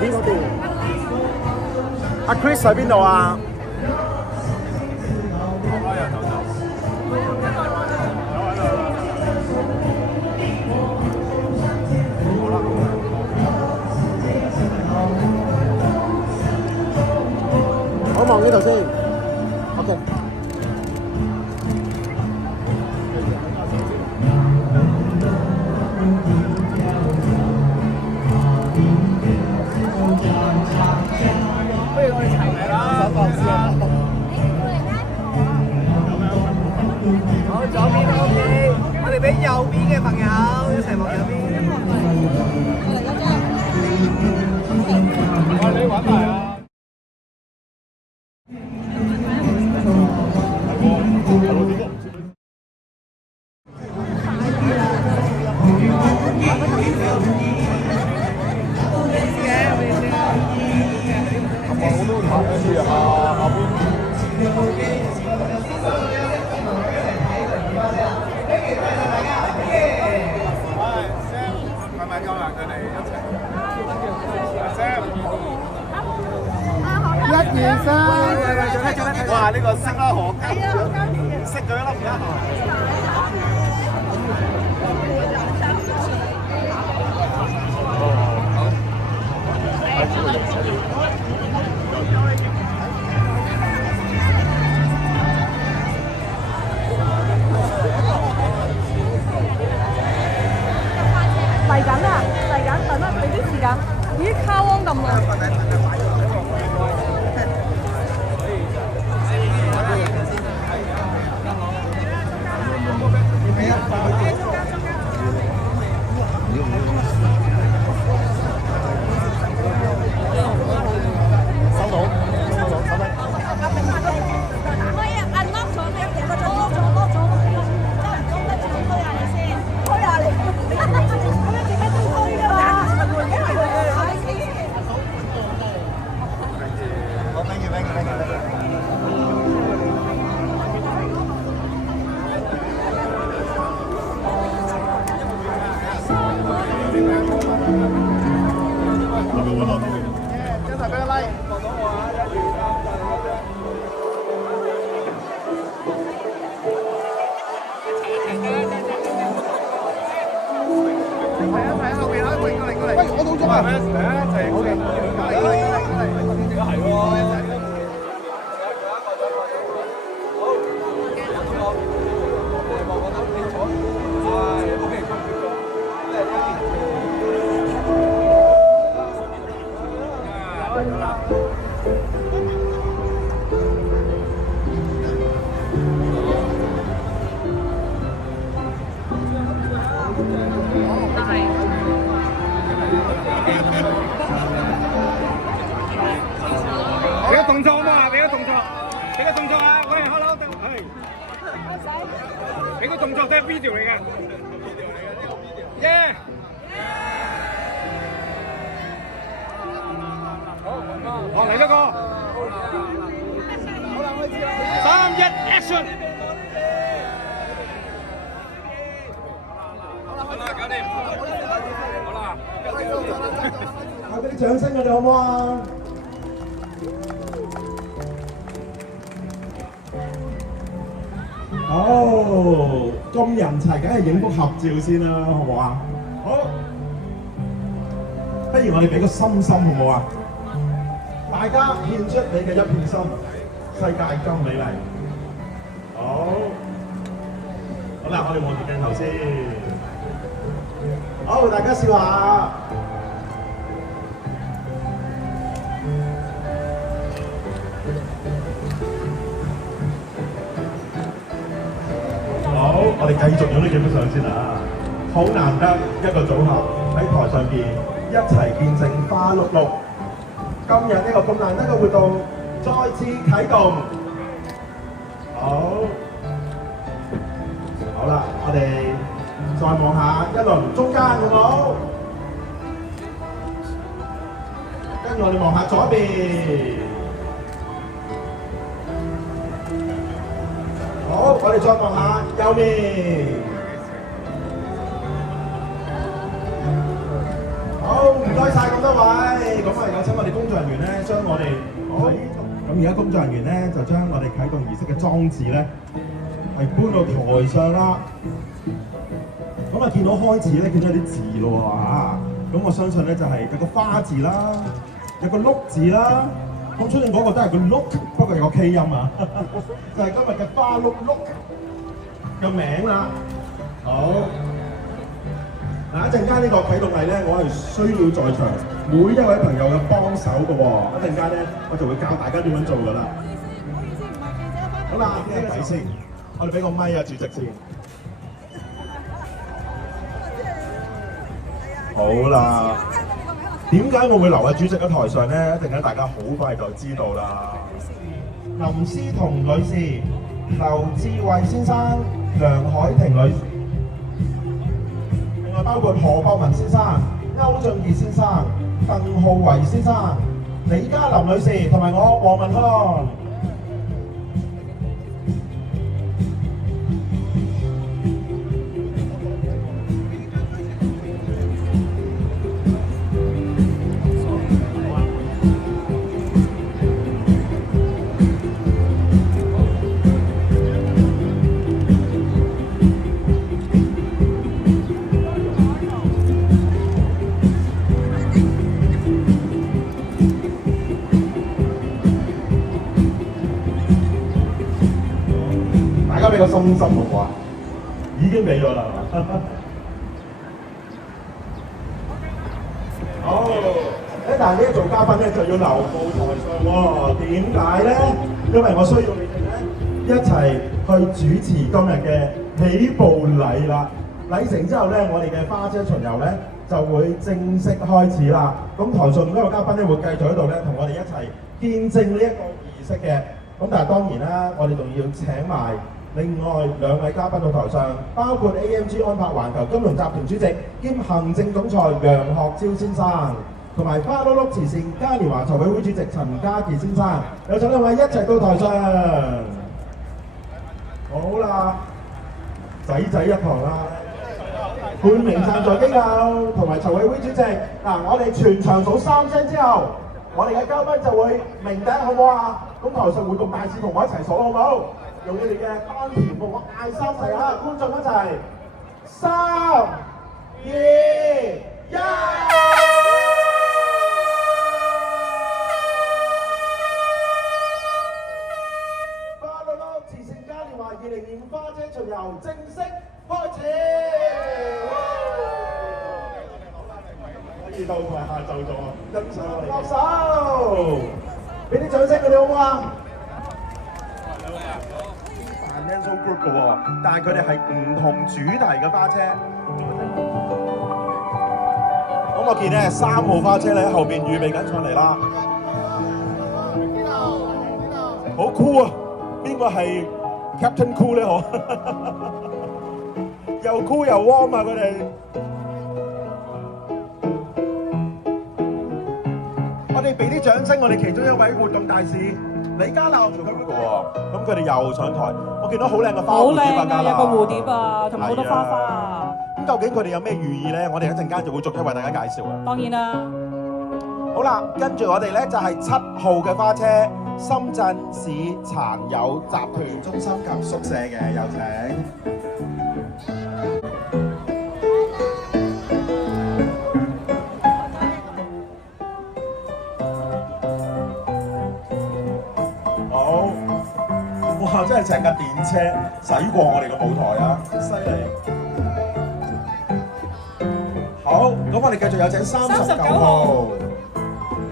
啲嗰邊。阿 Chris 喺邊度啊？我望呢度先。OK。不如我哋齊嚟啦！手放先。好，左邊 OK， 我哋俾右邊嘅朋友一齊望右邊。哇！你玩埋啊！哇！呢個識啦，何家識佢啦，唔得。嚟緊啊！嚟緊，等啦，俾啲時間。咦，卡汪咁耐。俾個動作嘛，俾個動作，俾個動作啊！喂 ，hello， 係，俾個動作即係 video 嚟嘅，耶！好，嚟多個，3、1 ，action！ 好啦，搞掂，好啦，俾啲掌聲我哋好唔好啊？好，咁人齊，梗係影幅合照先啦，好唔好啊？好，不如我哋俾個心心好唔好啊？大家獻出你嘅一片心，世界更美麗。好，好啦，我哋望住鏡頭先。好，大家笑下。好，我哋繼續用呢幾張相先啦。好難得一個組合喺台上邊一齊變成花碌碌。今日呢個咁難得嘅活動再次啟動。好，好啦，我哋再望下一輪中間好冇？跟住我哋望下左邊。好，我哋再望下右面。好，唔該晒咁多位。咁啊，有請我哋工作人員咧，將我哋咁而家工作人員咧就將我哋啟動儀式嘅裝置咧係搬到台上啦。咁啊，見到開始咧，見到有啲字咯啊！咁我相信咧就係有個花字啦，有個碌字啦。咁出面嗰個都係個碌，不過有個 K 音啊，就係今日嘅花碌碌嘅名啦。好，嗱一陣間呢個啟動禮咧，我係需要在場每一位朋友嘅幫手嘅喎。一陣間咧，我就會教大家點樣做㗎啦。好啦，呢個先，我哋俾個咪啊，主席先。好啦，點解我會留喺主席嘅台上咧？一陣間大家好快就知道啦。林思彤女士、劉志偉先生、梁海婷女士，另外包括何博文先生、歐俊傑先生、鄧浩維先生、李嘉琳女士同埋我黃文康。俾個心心好唔好啊？已經俾咗啦，好。但係呢做嘉賓咧就要留步台上喎。點解咧？因為我需要你哋咧一齊去主持今日嘅起步禮啦。禮成之後咧，我哋嘅花車巡遊咧就會正式開始啦。咁台上每一個嘉賓咧會繼續喺度咧同我哋一齊見證呢一個儀式嘅。咁但係當然啦，我哋仲要請埋另外兩位嘉賓到台上，包括 AMG 安柏環球金融集團主席兼行政總裁楊學超先生，同埋花碌碌慈善嘉年華籌委會主席陳家傑先生，有請兩位一齊到台上。好啦，仔仔一堂啦，冠名贊助機構同埋籌委會主席。嗱，我哋全場數3聲之後，我哋嘅嘉賓就會鳴笛，好唔好啊？咁台上活動大使同我一齊數，好唔好？用你哋嘅丹田同我嗌3齊啊！觀眾一齊，3、2、1。花碌碌慈善嘉年華2025花車巡遊正式開始。可以到台下就咗，欣賞我哋。握手，俾啲掌聲佢哋好唔好啊？Financial Group 嘅喎，但係佢哋係唔同主題嘅花車。咁我見咧3號花車咧喺後邊預備緊上嚟啦，好酷啊！邊個係 Captain Cool 咧？嗬，又酷又 warm 啊！佢哋。我哋俾啲掌聲，我哋其中一位活動大使李嘉琳做嘅喎，咁佢哋又上台，我見到好靚嘅花蝴蝶啊，嘉琳，有個蝴蝶啊，同埋好多花花啊。咁究竟佢哋有咩寓意咧？我哋一陣間就會逐一為大家介紹啊。當然啦。好啦，跟住我哋咧就係7號嘅花車，深圳市殘友集團中心及宿舍嘅，有請。哇！真係成架電車駛過我哋個舞台啊，犀利！好，咁我哋繼續有請39號，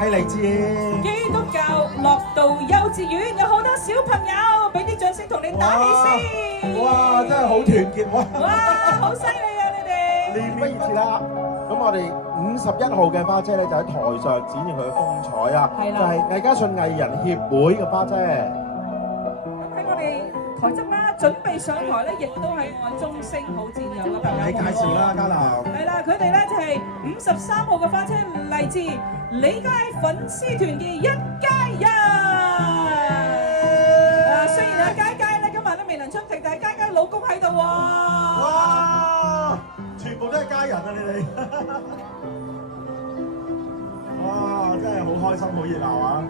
係嚟自基督教樂道幼稚園，有好多小朋友，俾啲掌聲同你打氣先！哇！真係好團結喎！哇！好犀利啊，你哋！年不如遲啦。咁我哋51號嘅花車咧就喺台上展現佢嘅風采啊，就係魏家信藝人協會嘅花車。台側啦，準備上台咧，亦都係我鐘聲好戰友嘅朋友。你介紹啦，嘉琳。係啦，佢哋咧就係53號嘅花車，嚟自理佳粉絲團嘅一家人。雖然阿佳佳咧今日都未能出席，但係佳佳老公喺度喎。哇！全部都係家人啊，你哋。哇！真係好開心，好熱鬧啊！